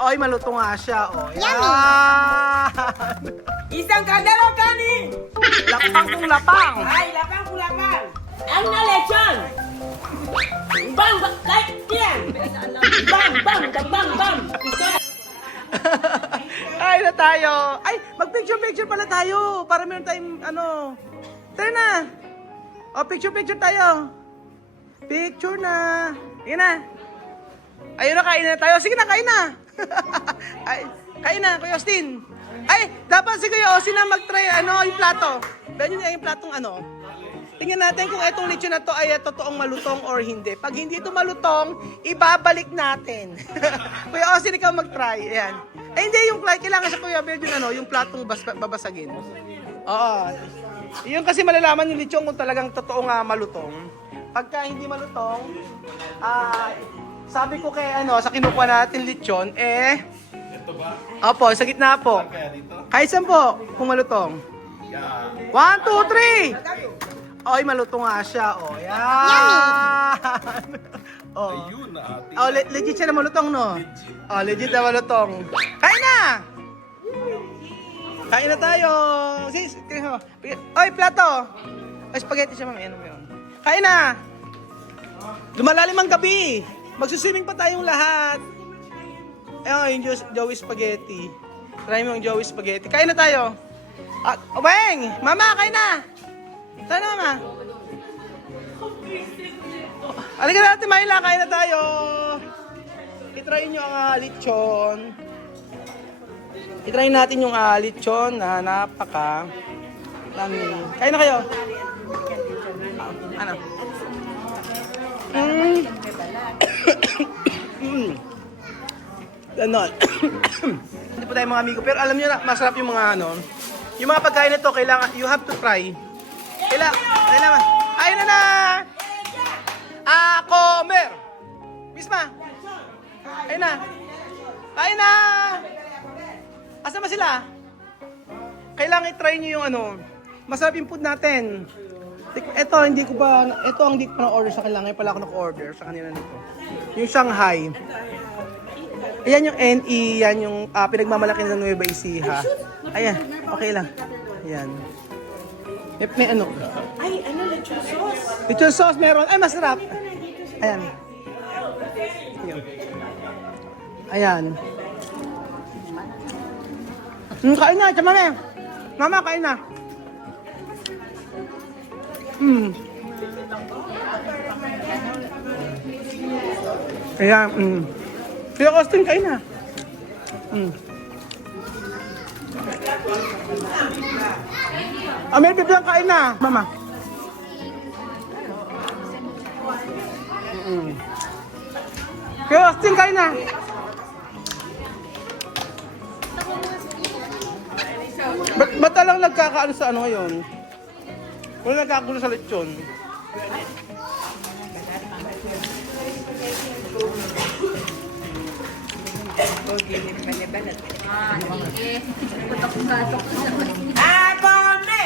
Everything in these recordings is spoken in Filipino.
Ay, malutong nga siya. Oh, yan. Isang kaldero kanin! Lapang kung lapang. Ay, lapang kulapang! Ang na lechon! Bang! Kahit yan! Bang! Bang! Bang! Bang! Ay, na tayo. Ay, mag-picture-picture pala tayo. Para meron tayong, ano. Tara na. O, picture-picture tayo. Picture na. Yan na. Ayun na, kain na tayo. Sige na, kain na. Ay, kain na, Kuya Austin. Ay, dapat si Kuya Austin na mag-try, yung plato. Ganyan niya yung platong, Tingnan natin kung itong lechon na to ay totoong malutong or hindi. Pag hindi ito malutong, ibabalik natin. Kuya Austin, ikaw mag-try. Ayan. Ay, hindi, kailangan sa Kuya Bel yung platong babasagin. Oo. Yung kasi malalaman yung lechon kung talagang totoong malutong. Pagka hindi malutong, sabi ko kay sa kinukuha natin lechon, Ito ba? opo, sa gitna po. Kaya dito? Kahit saan po, kung malutong. Yeah. 1, 2, 3! Ay, malutong nga siya. Oh, yan! Oh. Ayun na ate. Oh, legit siya na malutong, no? Oh, legit na malutong. Kain na! Kain na tayo! Sis, oy, plato! Ay, spaghetti siya, ma'am. Ano yun? Kain na! Lumalalim ang gabi! Magsuswimming pa tayong lahat. Ayun, yung Joey Spaghetti. Try mo yung Joey Spaghetti. Kain na tayo. Weng! Mama, kain na! Saan na, Mama? Halika na natin, Myla. Kain na tayo. I-try nyo ang lechon. I-try natin yung lechon na napaka dami. Kain na kayo. Ano? Ganon. Hindi po tayo mga amigo. Pero alam nyo na, masarap yung mga yung mga pagkain nito, kailangan, you have to try. Kailangan. Kain na na! Comer! Misma! Kain na! Kain na! Asa ba sila? Kailangan i-try nyo yung masarap yung food natin. Ito, hindi ko pa na-order sa kanila. Ngayon pala ako nag-order sa kanila nito. Yung Shanghai. Ayan yung NE, yan yung pinagmamalaki ng Nueva Ecija. Ayan, okay lang. Ayan. May Ay, lechon sauce? Lechon sauce meron. Ay, masarap. Ayan. Ayan. Kain na, chamame. Mama, kain na. Ayan, Kuya Austin, kain na. Amel, biglang kain na. Mama. Kuya Austin, kain na. Ba't lang nagkakaano sa ngayon? Wala nagkakagulo sa lechon.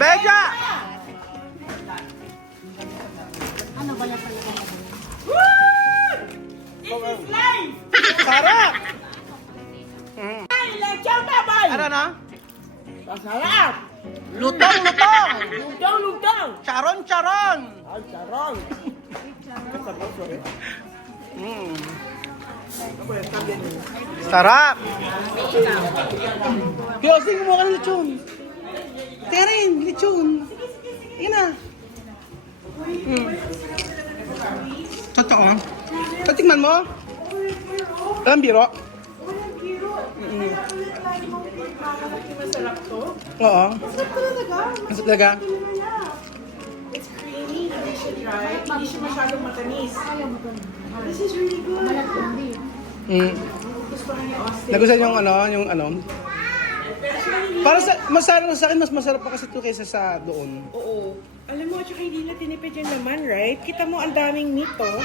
Beja! This is life! Sarap! Ay, lechon babay! Ano na? Masarap! Lutong! Lutong! Charon! Ay, sarong! Sarap! Kaya Austin, kumuha ka ng lechon. Tingnan rin, lechon. Tingnan na. Totoo. Tatikman mo? Alam biro? Masarap to? Oo. Masarap talaga. Masarap talaga. It's creamy, hindi siya dry, hindi siya masyadong matamis. This is really good. Gusto ko niya Austin. Nagustuhan yung Para sa akin, mas masarap pa kasi ito kaysa sa doon. Oo. Alam mo, tsaka hindi na tinipid yung laman, right? Kita mo ang daming meat, oh.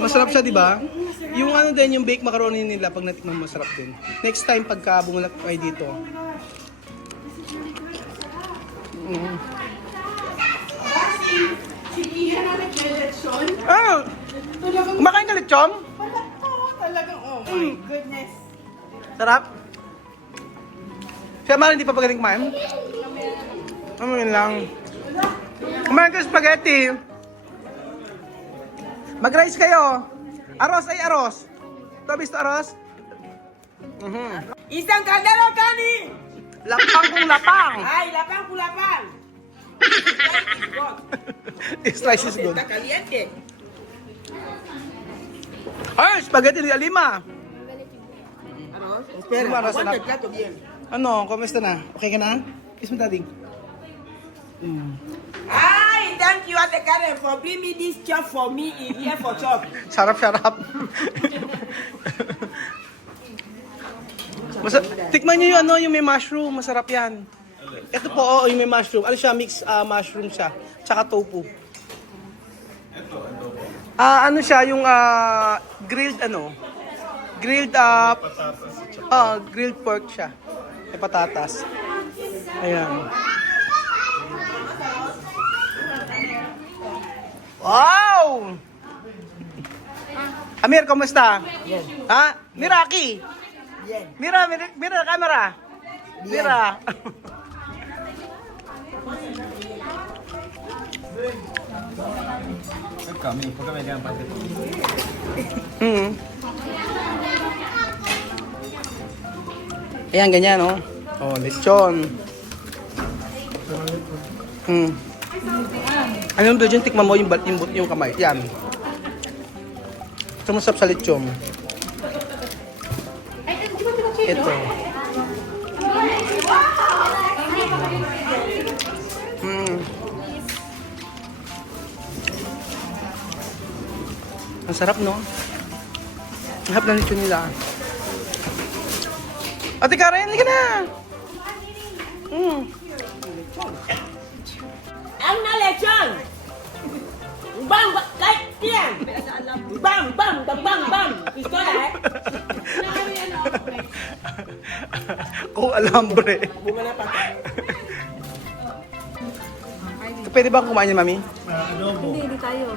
Masarap siya, di ba? Yung din, yung baked macaroni nila, pag natikman masarap din. Next time, pagka bumulak kayo dito. Si Iha na nag-lechon. Kumakain ka lechon? Talagang Goodness. Sarap. Siya Mara, hindi pa pagaling kumain? Yun lang. Kumain ka spaghetti. Mag-rice kayo. Aros ay aros. Tabis to aros? Isang kaldero kanin. Lapang kung lapang. Ay, lapang kulapang. This rice is good. Está caliente. Ay, spaghetti de Lima. Ano? Espera, Lima, aguanta sarap. el plato bien. Ano, kumusta na? Okay ka na? Kiss mo daddy. Ay, thank you, Ate Karen, for bringing me this chop for me in here for chop. Sarap, sarap. Tikman niyo yung ano, yung may mushroom. Masarap yan. Ito po, oo, yung may mushroom. Ano siya, mix mushroom siya. Tsaka tofu. Ano siya, yung grilled ano. Grilled, grilled pork siya. May patatas. Ayan. Wow! Amir, kumusta? Bien. Ha? Miraki! Bien. Mira, mira camera. Mira. Kami, pag kami ganyan pati. Ayan, ganyan, oh. Oh, lechon. Ano yung dyan, tikman mo yung kamay. Yan. Sumusap sa lechon. Ito. Ang sarap, no? Ang sarap ng lechon nila. Ate Karen, hindi ka na! Ang na lechon. Bang, bang, like yan. Bang, bang, bang, bang, bang. Pistola, eh. Kung alambre. Bumala pa. Pwede ba kumain yan, Mami? Hindi tayo.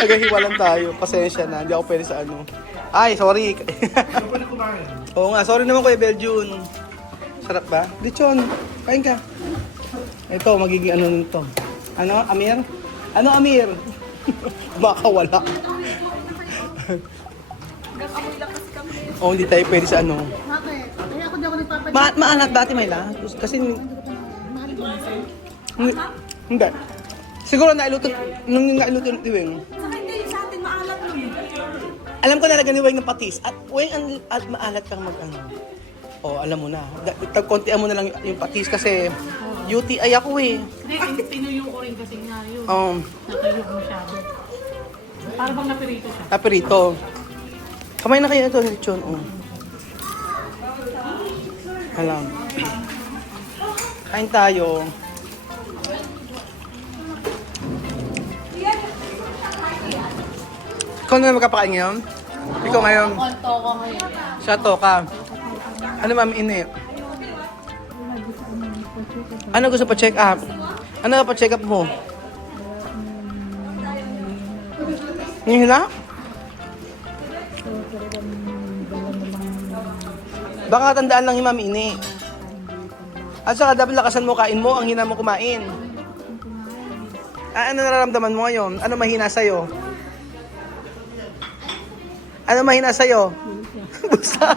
Nagahiwalan tayo. Pasensya na. Hindi ako pwede sa ano. Ay, sorry. Oo nga. Sorry naman Kuya Beljun. Sarap ba? Lechon. Kain ka. Ito, magiging ano nito. Ano, Amir? Ano, Amir? Baka wala. Oo, hindi tayo pwede sa ano. Bakit? Kaya ako di ako nagpapadala. Maalat dati, Mayla. Kasi... Hindi. Siguro nailuto, nung nailuto ng Tiwing. Saka hindi sa atin maalat nun. Alam ko na nagganiway ng patis. At when at maalat kang mag-ano. Oh, alam mo na. Kontian mo na lang yung patis kasi UTI ako eh. Hindi, pinuyo ko rin kasi nga yun. Natuyo masyado. Para bang napirito siya? Napirito. Kamay na kayo ito, lechon. Oh. Alam. Kain tayo. Ikaw na magkapakain ngayon? Ikaw ngayon? Konto ko ngayon. Siya to ka. Ano ma'am ini? Ano gusto pa check up? Ano pa check up mo? Yung hina? Baka tandaan lang yung ma'am ini. At saka dapat lakasan mo, kain mo, ang hina mo kumain. Ano nararamdaman mo ngayon? Ano mahina sa'yo? Ano mahina sa'yo? Bulsa.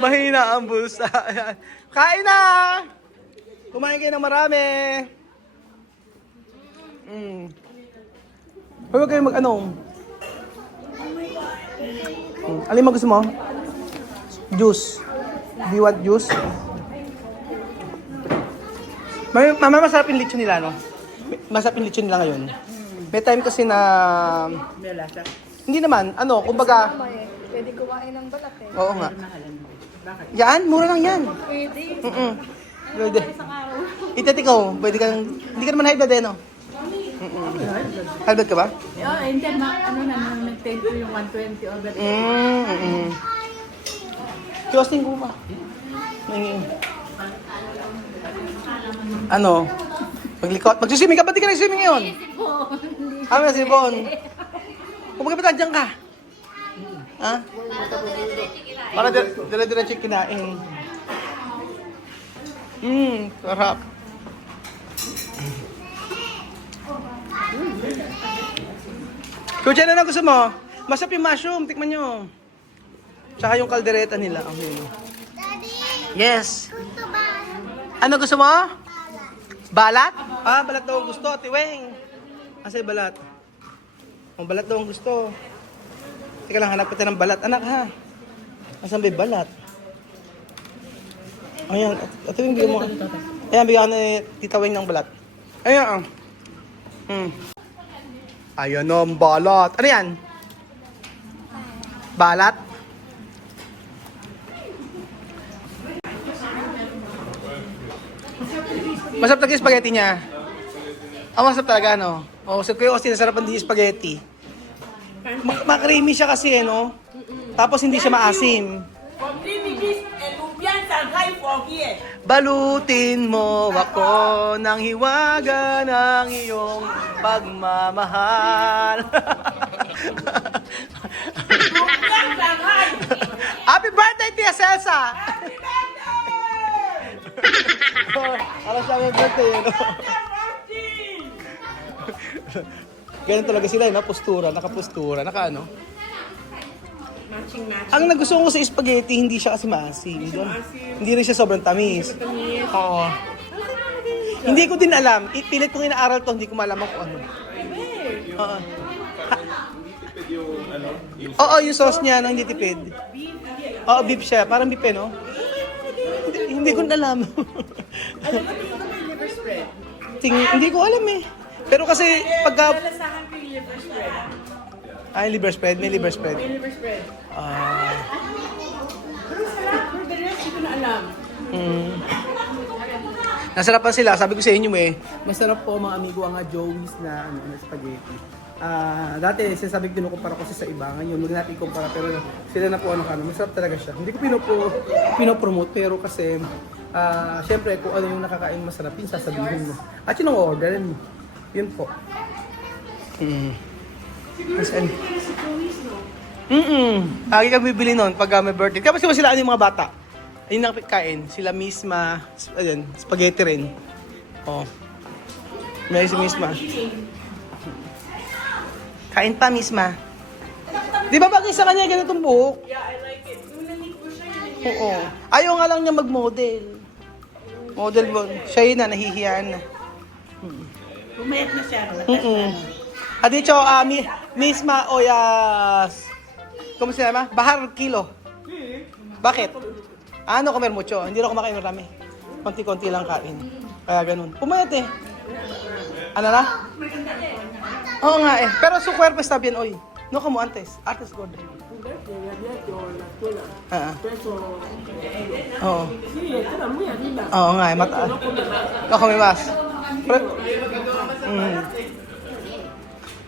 Mahina ang bulsa. Kain na! Kumain kayo ng marami. Huwag kayo mag-ano. Alin mo gusto mo? Juice. Do you want juice? Mama, masarap yung lechon nila, no? Masarap yung lechon nila ngayon. May time kasi na... May lasa. Hindi naman, ano, kumbaga... Pwede kumain ng balat eh. Oo nga. Yan, mura lang yan. Pwede. Pwede. Itet ikaw, pwede kang... Hindi ka naman high blood eh, no? High blood ka ba? Hindi, ano na, nag-10 ko yung 120 over. Kiyosting ko ba? Ano? Maglikot. Magsiswimming ka? Ba't di ka nag-swimming ngayon? Ah, may sipon. Kung magkapitan dyan ka. Ha? Para dire-diretso kinain. Sarap. Kuya, ano gusto mo? Masarap yung mushroom, tikman nyo. Tsaka yung kaldereta nila. Ang menu. Yes. Ano gusto mo? Balat? Ah, balat daw ang gusto, Tiweng. Asa yung balat? Ang balat daw ang gusto. Teka lang, hanap kita ng balat. Anak ha? Asan ba yung balat? Ayan, ito yung bigyan mo. Ayan, bigyan ko ni Tita Weng ng balat. Ayan. Ayan ang balat. Ano yan? Balat? Masarap talaga yung spaghetti niya. Masarap talaga, no? So kayo kasi nasarapan din yung spaghetti. Makrimi siya kasi, no? Tapos hindi siya maasim. Balutin mo ako ng hiwaga ng iyong pagmamahal. Happy birthday, Tia Celsa! Happy birthday! Alam siya may birthday, no? Ganyan talaga sila, no? Postura, nakapustura, ano? Matching. Ang nagustuhan ko sa spaghetti, hindi siya kasi maasim. Hindi rin siya sobrang tamis. Oo. Hindi ko din alam. Pilit kong inaaral to, hindi ko malaman kung ano. Oo. Oo, yung sauce niya, no, hindi tipid. Oo, beef siya. Parang beef eh, no? Hindi ko alam. Hindi ko alam eh. Pero kasi pagka... liver spread. May liver spread. Pero the rest, hindi ko na alam. Nasarapan sila. Sabi ko sa inyo masarap po mga amigo ang Joey's na spaghetti. Dati sinasabi ko kinukumpara ko sa iba. Ngayon, huwag natin ikumpara. Pero sila na po masarap talaga siya. Hindi ko pinopromote pero kasi syempre kung ano yung nakakain masarap yun sasabihin mo. At yun ang orderin mo. Yun po. Lagi kang bibili nun pag may birthday. Tapos sila yung mga bata. Ayun ang kain. Sila misma. Ayun, spaghetti rin. Oh. May si misma. Kain pa misma. Di ba bagay sa kanya ganitong buhok? Yeah, I like it. Yung nanig ko siya, yun. Oo. Ayaw nga lang niya mag-model. Model mo. Siya yun na, nahihiyaan na. Pumayat na siya. At dicho, misma oyas. ¿Cómo se llama? Bahar kilo. Bakit? Ano comer mucho? Hindi na kumakain marami. Konti-konti lang kain. Kaya ganun. Pumayat eh. Ano na? Oo nga eh. Pero su cuerpo está bien hoy. No como antes. Antes gordo. Oo. Oo nga eh. No come más.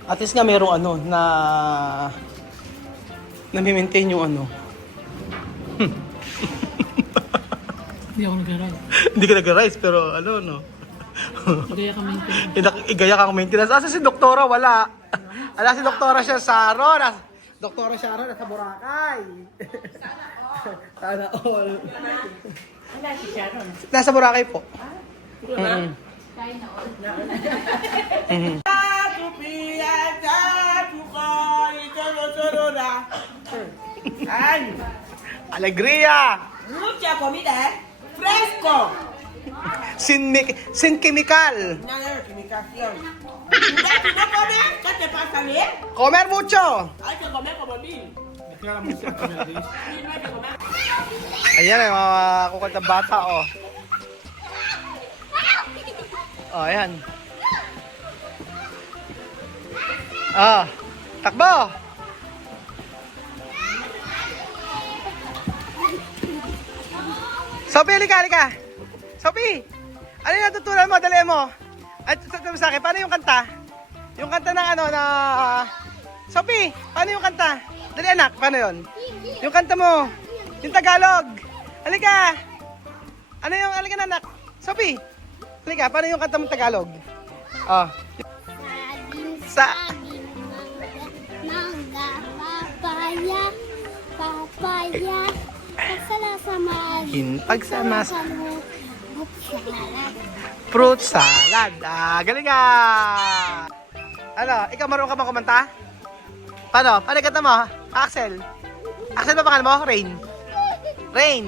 At least nga merong na-maintain yung Hindi ako nag-aral. Hindi ka nag-rise, pero no. Igaya ka maintenance. Igaya kang maintenance. Asa si Doktora? Wala. Ala si Doktora siya Saro. Doktora Sharon nasa Boracay. Sana all. Wala si Sharon. Nasa Boracay po. Alegría! Mucha comida, fresco. Sin chemical. Nada de quimicación. ¿Tú no comes? ¿Qué te pasa, bien? Comer mucho. Hay que comer como mil. Sí, no hay que comer. Ayan ay mga kukanta bata ayan. Takbo. Sophie, halika. Sophie, ano yung natutunan mo? Dali mo. At sabi sa akin, paano yung kanta? Yung kanta ng Sophie, paano yung kanta? Dali anak, paano yun? Yung kanta mo. Yung Tagalog. Halika. Halika na anak. Sophie, halika, paano yung kanta mo Tagalog? Sa... Mangga, papaya, Kaya, pagsalasama. Pagsama sa Buksalan. fruit salad. Galing ka! Ano, ikaw marunong ka bang kumanta? Paano? Paano kanta mo? Axel? Axel ba pangalan mo? Rain? Rain?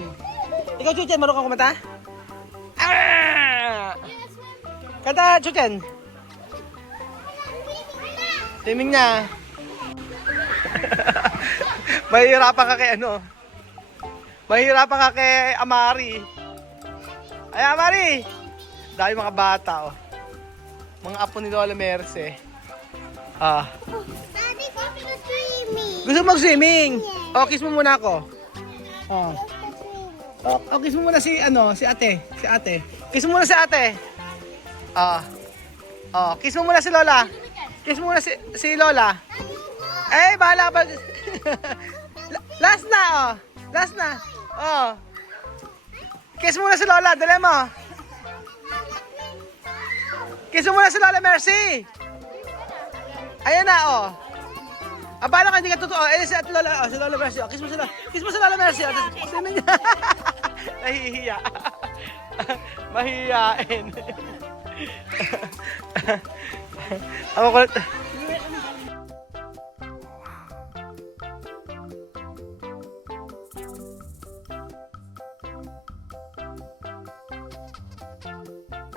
Ikaw, Chuchen, marunong ka kumanta? Kanta, Chuchen. Timing na. Mahihirapan ka kay ano? Mahihirapan ka kay Amari. Ay, Amari! Dahil mga bata, oh. Mga apo ni Lola Merce. Daddy, go to the swimming. Gusto mo mag-swimming? Oh, kiss mo muna ako. Oh. Oh, kiss mo muna si, si ate. Si ate. Kiss mo muna si ate. Kiss mo muna si Lola. Kiss mo muna si Lola. Eh, bahala ba? Last na, oh. Last na. Oh. Kiss mo muna si Lola. Dali mo. Kiss mo muna si Lola Mercy. Ayan na, oh. Abala ka, hindi ka totoo. Eh, si Lola, si Lola Mercy. Oh. Kiss mo si Lola. Kiss mo si Lola Mercy. Oh. Sino niya? Nahihiya. Mahihiyain. Ako kulit.